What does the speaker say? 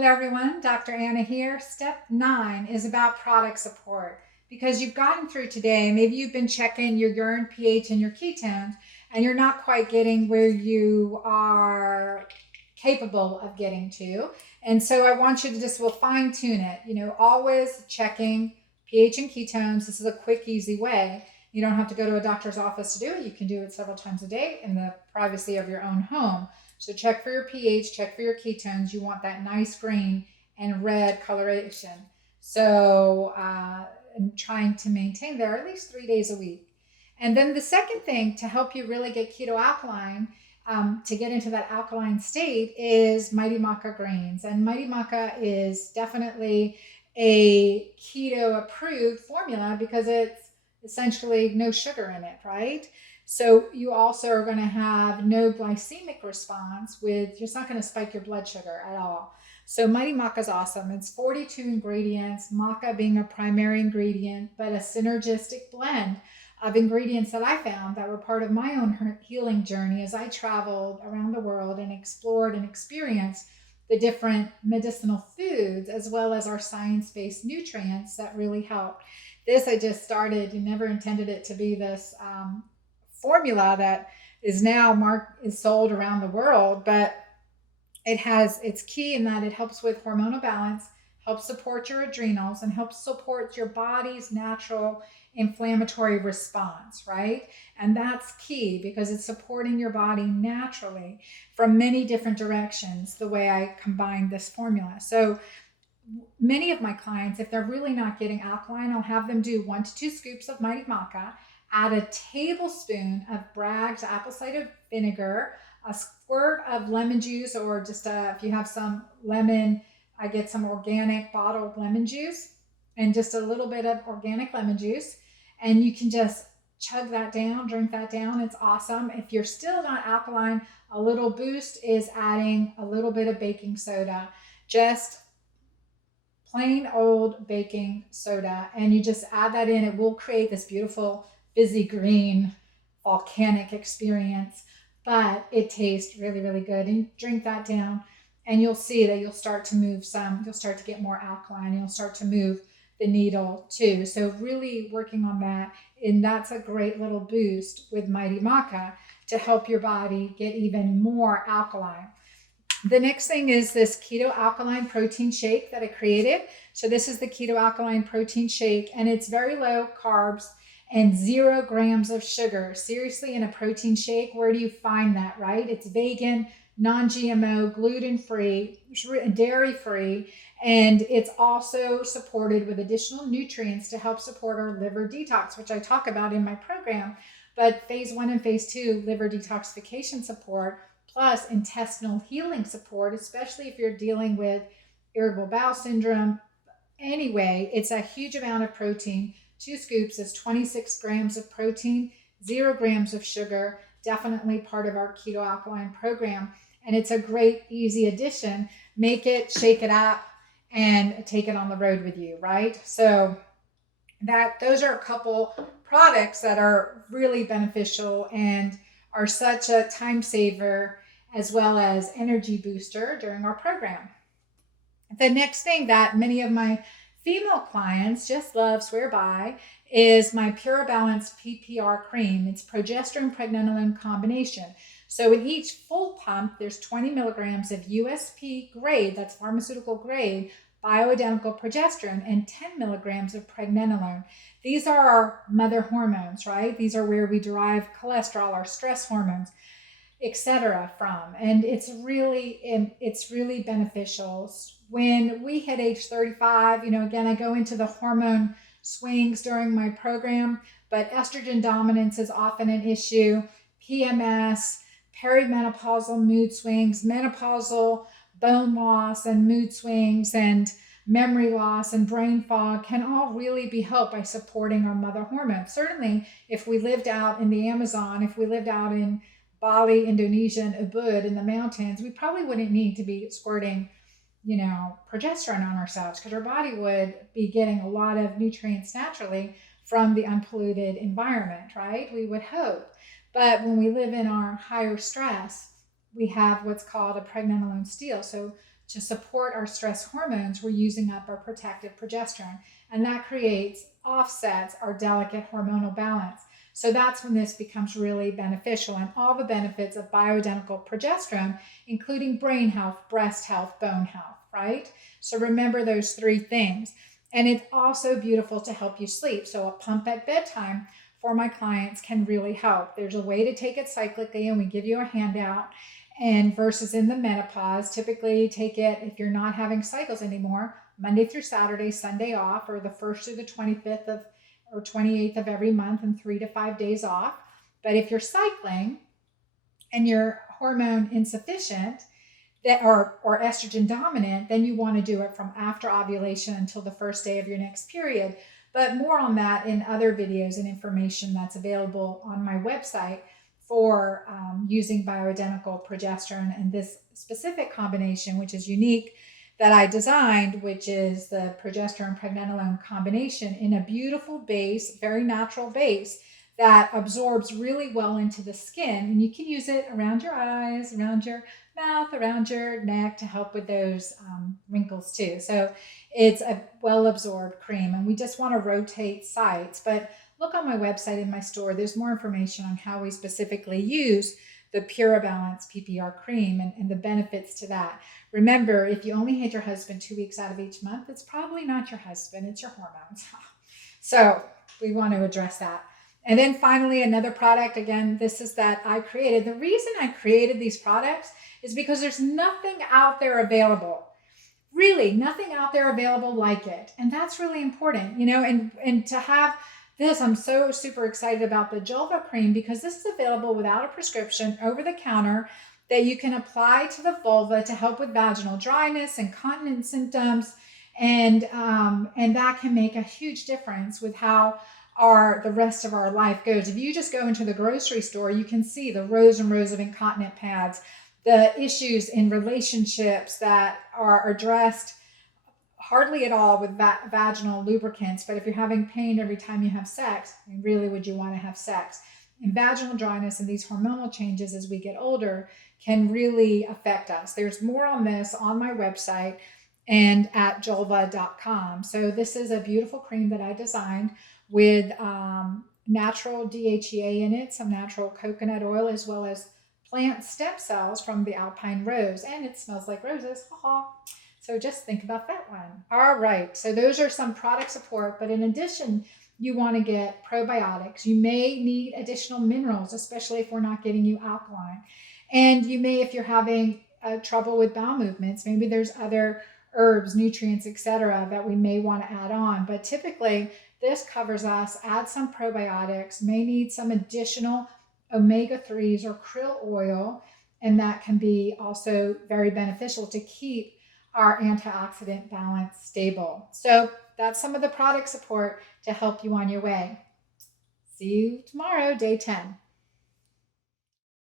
Hello everyone, Dr. Anna here. Step 9 is about product support because you've gotten through today. Maybe you've been checking your urine pH and your ketones and you're not quite getting where you are capable of getting to. And so I want you to just, we'll fine tune it, always checking pH and ketones. This is a quick, easy way. You don't have to go to a doctor's office to do it. You can do it several times a day in the privacy of your own home. So check for your pH, check for your ketones. You want that nice green and red coloration. So I'm trying to maintain there at least 3 days a week. And then the second thing to help you really get keto alkaline, to get into that alkaline state, is Mighty Maca Greens. And Mighty Maca is definitely a keto approved formula because it's essentially no sugar in it, right? So you also are going to have no glycemic response it's not going to spike your blood sugar at all. So Mighty Maca is awesome. It's 42 ingredients, maca being a primary ingredient, but a synergistic blend of ingredients that I found that were part of my own healing journey as I traveled around the world and explored and experienced the different medicinal foods as well as our science-based nutrients that really help. This I just started. You never intended it to be this formula that is now is sold around the world, but it's key in that it helps with hormonal balance, helps support your adrenals, and helps support your body's natural inflammatory response, right? And that's key because it's supporting your body naturally from many different directions, the way I combine this formula. So many of my clients, if they're really not getting alkaline, I'll have them do 1 to 2 scoops of Mighty Maca, add a tablespoon of Bragg's apple cider vinegar, a squirt of lemon juice, or just if you have some lemon, I get some organic bottled lemon juice and just a little bit of organic lemon juice. And you can just chug that down, drink that down. It's awesome. If you're still not alkaline, a little boost is adding a little bit of baking soda, just plain old baking soda. And you just add that in. It will create this beautiful fizzy green volcanic experience, but it tastes really, really good. And you drink that down and you'll see that you'll start to move you'll start to get more alkaline. You'll start to move the needle too. So really working on that. And that's a great little boost with Mighty Maca to help your body get even more alkaline. The next thing is this Keto Alkaline protein shake that I created. So this is the Keto Alkaline protein shake, and it's very low carbs and 0 grams of sugar. Seriously, in a protein shake, where do you find that, right? It's vegan, non-GMO, gluten-free, dairy-free, and it's also supported with additional nutrients to help support our liver detox, which I talk about in my program. But phase 1 and phase 2, liver detoxification support, plus intestinal healing support, especially if you're dealing with irritable bowel syndrome. Anyway, it's a huge amount of protein. 2 scoops is 26 grams of protein, 0 grams of sugar, definitely part of our Keto Alkaline program. And it's a great, easy addition. Make it, shake it up, and take it on the road with you, right? So those are a couple products that are really beneficial and are such a time saver as well as energy booster during our program. The next thing that many of my female clients just love, swear by, is my Pure Balance PPR cream. It's progesterone pregnenolone combination. So in each full pump, there's 20 milligrams of USP grade, that's pharmaceutical grade, bioidentical progesterone, and 10 milligrams of pregnenolone. These are our mother hormones, right? These are where we derive cholesterol, our stress hormones, etc. from. And it's really beneficial. When we hit age 35, again, I go into the hormone swings during my program, but estrogen dominance is often an issue. PMS, perimenopausal mood swings, menopausal bone loss and mood swings, and memory loss and brain fog can all really be helped by supporting our mother hormones. Certainly, if we lived out in the Amazon, if we lived out in Bali, Indonesia, and Ubud in the mountains, we probably wouldn't need to be squirting, progesterone on ourselves because our body would be getting a lot of nutrients naturally from the unpolluted environment, right? We would hope. But when we live in our higher stress, we have what's called a pregnenolone steal. So to support our stress hormones, we're using up our protective progesterone, and that offsets our delicate hormonal balance. So that's when this becomes really beneficial, and all the benefits of bioidentical progesterone, including brain health, breast health, bone health, right? So remember those three things. And it's also beautiful to help you sleep. So a pump at bedtime for my clients can really help. There's a way to take it cyclically, and we give you a handout. And versus in the menopause, typically take it, if you're not having cycles anymore, Monday through Saturday, Sunday off, or the 1st through the 25th of or 28th of every month, and 3 to 5 days off. But if you're cycling and you're hormone insufficient or estrogen dominant, then you want to do it from after ovulation until the first day of your next period. But more on that in other videos and information that's available on my website for using bioidentical progesterone and this specific combination, which is unique, that I designed, which is the progesterone pregnenolone combination in a beautiful base, very natural base that absorbs really well into the skin. And you can use it around your eyes, around your mouth, around your neck to help with those wrinkles too. So it's a well-absorbed cream, and we just want to rotate sites. But look on my website, in my store, there's more information on how we specifically use the Pura Balance PPR cream and the benefits to that. Remember, if you only had your husband 2 weeks out of each month, it's probably not your husband, it's your hormones. So we want to address that. And then finally, another product, again, this is that I created. The reason I created these products is because there's nothing out there available. Really, nothing out there available like it. And that's really important, and to have this, I'm so super excited about the Jolt cream, because this is available without a prescription, over the counter, that you can apply to the vulva to help with vaginal dryness and incontinence symptoms. And that can make a huge difference with how the rest of our life goes. If you just go into the grocery store, you can see the rows and rows of incontinent pads, the issues in relationships that are addressed hardly at all with vaginal lubricants. But if you're having pain every time you have sex, really, would you want to have sex? And vaginal dryness and these hormonal changes as we get older can really affect us. There's more on this on my website and at jolva.com. So this is a beautiful cream that I designed with natural DHEA in it, some natural coconut oil, as well as plant stem cells from the alpine rose. And it smells like roses. So just think about that one. All right, so those are some product support, but in addition, you want to get probiotics. You may need additional minerals, especially if we're not getting you alkaline. And you may, if you're having trouble with bowel movements, maybe there's other herbs, nutrients, etc., that we may want to add on. But typically, this covers us. Add some probiotics, may need some additional omega-3s or krill oil, and that can be also very beneficial to keep our antioxidant balance stable. So that's some of the product support to help you on your way. See you tomorrow, day 10.